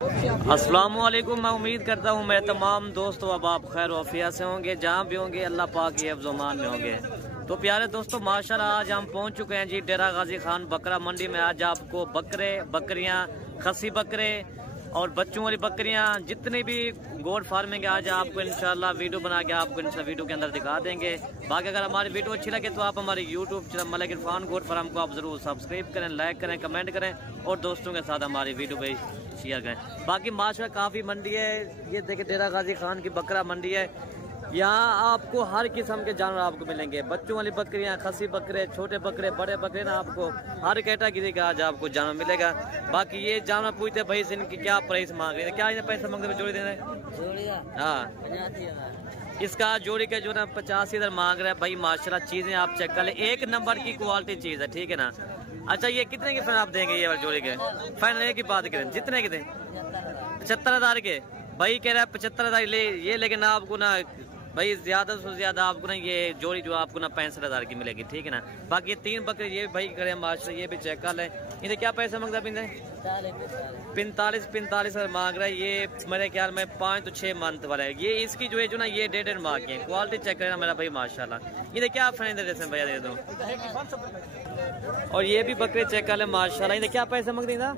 अस्सलाम वालेकुम। मैं उम्मीद करता हूँ मैं तमाम दोस्तों अब आप खैर वफिया से होंगे, जहाँ भी होंगे अल्लाह पाक के हिफ्ज़-ओ-मान में होंगे। तो प्यारे दोस्तों, माशाल्लाह आज हम पहुँच चुके हैं जी डेरा गाजी खान बकरा मंडी में। आज आपको बकरे, बकरियाँ, खसी बकरे और बच्चों वाली बकरियाँ, जितनी भी गोट फार्मिंग है, आज आपको इंशाल्लाह वीडियो बना के आपको इंशाल्लाह वीडियो के अंदर दिखा देंगे। बाकी अगर हमारी वीडियो अच्छी लगे तो आप हमारे YouTube channel Malik Irfan goat farm को आप जरूर सब्सक्राइब करें, लाइक करें, कमेंट करें और दोस्तों के साथ हमारी वीडियो पे शेयर करें। बाकी माशाल्लाह काफ़ी मंडी है, ये देखिए डेरा गाजी खान की बकरा मंडी है। यहाँ आपको हर किस्म के जानवर आपको मिलेंगे, बच्चों वाली बकरियाँ, खसी बकरे, छोटे बकरे, बड़े बकरे ना, आपको हर कैटेगरी का आज आपको जानवर मिलेगा। बाकी ये जानवर पूछते भाई से इनकी क्या प्राइस मांग रहे हैं, क्या इन्हें पैसा मांगते जोड़ी दे रहे हैं? हाँ, इसका जोड़ी का जो ना 85,000 मांग रहा है भाई। माशाल्लाह चीजें आप चेक कर ले, एक नंबर की क्वालिटी चीज है, ठीक है ना। अच्छा, ये कितने के फाइनल आप देंगे ये वाले जोड़ी के? फाइनल एक ही बात करें, जितने के थे 75,000 के भाई कह रहा है 75,000 ले ये, लेकिन आपको ना भाई ज्यादा से ज्यादा आपको ना ये जोड़ी जो आपको ना 65,000 की मिलेगी, ठीक है ना। बाकी ये 3 बकरे ये भाई करें माशाल्लाह, ये भी चेक कर लें। इन्हें क्या पैसा मांगता है? 45,000 मांग रहा है। ये मेरे ख्याल में 5 तो 6 मंथ वाला है। ये इसकी जो है जो ना ये 1.5 माह की है। क्वालिटी चेक करें मेरा भाई माशाल्लाह। इन्हें क्या फायदे देते हैं भैया, दे दो। और ये भी बकरे चेक कर ले माशाल्लाह। इन्हें क्या पैसा मांगते हैं?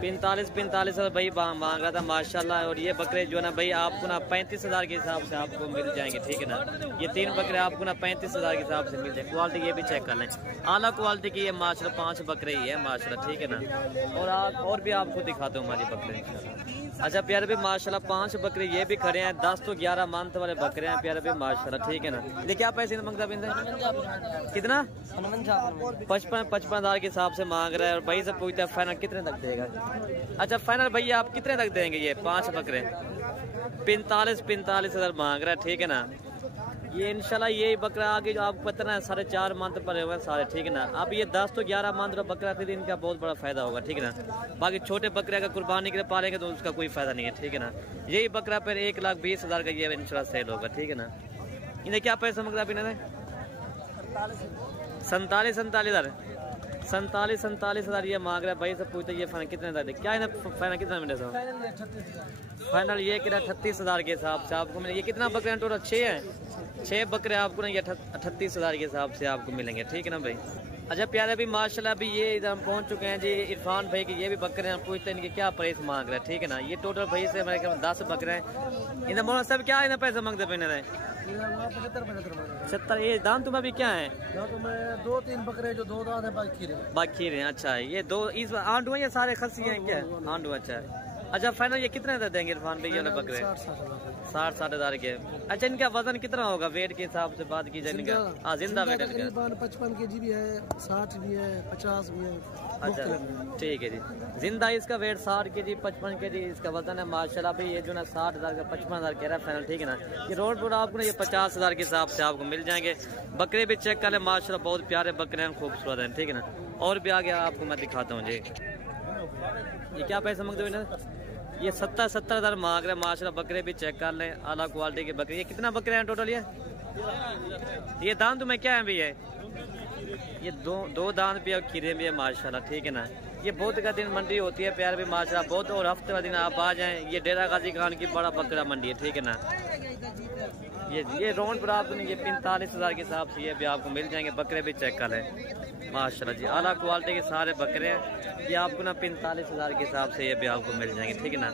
45,000 भाई मांग रहा था माशाल्लाह। और ये बकरे जो है ना भाई आपको ना 35,000 के हिसाब से आपको मिल जाएंगे, ठीक है ना। ये 3 बकरे आपको ना 35,000 के हिसाब से मिल जाएंगे। क्वालिटी ये भी चेक कर लें, आला क्वालिटी की है माशाल्लाह। 5 बकरे ही है माशाल्लाह, ठीक है ना। और भी आपको दिखाते हूँ हमारी बकरे। अच्छा प्यारे भी माशाल्लाह 5 बकरे ये भी खड़े हैं। 10 तो 11 मंथ वाले बकरे हैं प्यारे भी माशाल्लाह, ठीक है ना। ये क्या पैसे मांगता है? कितना? 55,000 के हिसाब से मांग रहा है। और भाई से पूछता है फाइनल कितने तक देगा? अच्छा फाइनल भैया आप कितने तक देंगे? ये 5 बकरे 45,000 मांग रहा है, ठीक है ना। ये इंशाल्लाह ये बकरा आगे जो आपको पता है 4.5 मंथ पर हुए सारे, ठीक है ना। अब ये 10 तो 11 मंथ का बकरा खरीदे, इनका बहुत बड़ा फायदा होगा, ठीक है ना। बाकी छोटे बकरे अगर कुर्बानी के लिए पालेंगे तो उसका कोई फायदा नहीं है, ठीक है ना। यही बकरा फिर 1,20,000 का ये इंशाल्लाह सेल होगा, ठीक है ना। इन्हें क्या पैसा मांगता है? 47,000 ये मांग रहा है भाई। सब पूछते ये फाइनल कितने था? क्या है फाइनल कितना मिले? फाइनल ये कितना 38,000 के हिसाब से आपको मिले। ये कितना बकरे टोटल? 6 है। 6 बकरे आपको ना ये 38,000 के हिसाब से आपको मिलेंगे, ठीक है ना भाई। अच्छा प्यारे भी माशाल्लाह अभी ये इधर हम पहुंच चुके हैं जी इरफान भाई के। ये भी बकरे हैं, पूछते हैं इनके क्या प्राइस मांग रहे हैं, ठीक है ना। ये टोटल भाई से मेरे ख्याल 10 बकरे हैं। इन्हें मोहन सब क्या इन्हें पैसे मांगते पे? 75। ये दाम तुम्हें अभी क्या है? 2-3 बकरे जो 2 दांत है, बाकी रहे। अच्छा ये 2 इस आंडू है या सारे खसी हैं क्या? आंडू। अच्छा फाइनल ये कितने तक देंगे इरफान भाई ये बकरे? 60,000 के। अच्छा इनका वजन कितना होगा वेट के हिसाब से बात की जाए? हाँ जिंदा वेट 55 kg भी है, 60 भी है, 50 भी है। अच्छा ठीक है जी, जिंदा इसका वेट 60 kg, 55 kg इसका वजन है माशाल्लाह भाई। ये जो ना 60,000 का 55,000 कह रहा है फाइनल, ठीक है ना। ये रोड पर आपको ना ये 50,000 के हिसाब से आपको मिल जाएंगे। बकरे भी चेक कर ले माशाल्लाह, बहुत प्यारे बकरे हैं, खूबसूरत हैं, ठीक है ना। और भी आगे आपको मैं दिखाता हूँ जी। ये क्या पैसा मांगते हुए ना? ये 70,000 मांग रहे हैं माशाल्लाह। बकरे भी चेक कर लें, आला क्वालिटी के बकरे। ये कितना बकरे हैं टोटल? ये दाम तुम्हें क्या है भैया? ये दो दांत भी और खीरे भी है माशाल्लाह, ठीक है ना। ये बहुत का दिन मंडी होती है प्यार भी माशाल्लाह बहुत, और हफ्ते का दिन आप आ जाएं। ये डेरा गाजी खान की बड़ा बकरा मंडी है, ठीक है ना। ये राउंड पर आपको ये 45,000 के हिसाब से ये भी आपको मिल जाएंगे। बकरे भी चेक कर लें माशाल्लाह जी, आला क्वालिटी के सारे बकरे हैं। ये आपको ना 45,000 के हिसाब से ये भी आपको मिल जाएंगे, ठीक है ना।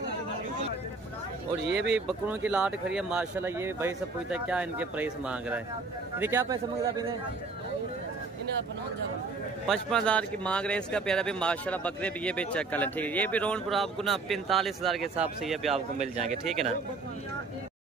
और ये भी बकरों की लाट खड़ी है माशाल्लाह। ये भी भाई सब पूछता है क्या इनके प्राइस मांग रहा है? इन्हें क्या पैसा मांग रहा है? 55,000 की मांग रहे हैं इसका प्यारा भी माशाल्लाह। बकरे भी ये भी चेक कर लें, ठीक है। ये भी राउंड पर आपको ना 45,000 के हिसाब से ये भी आपको मिल जाएंगे, ठीक है ना।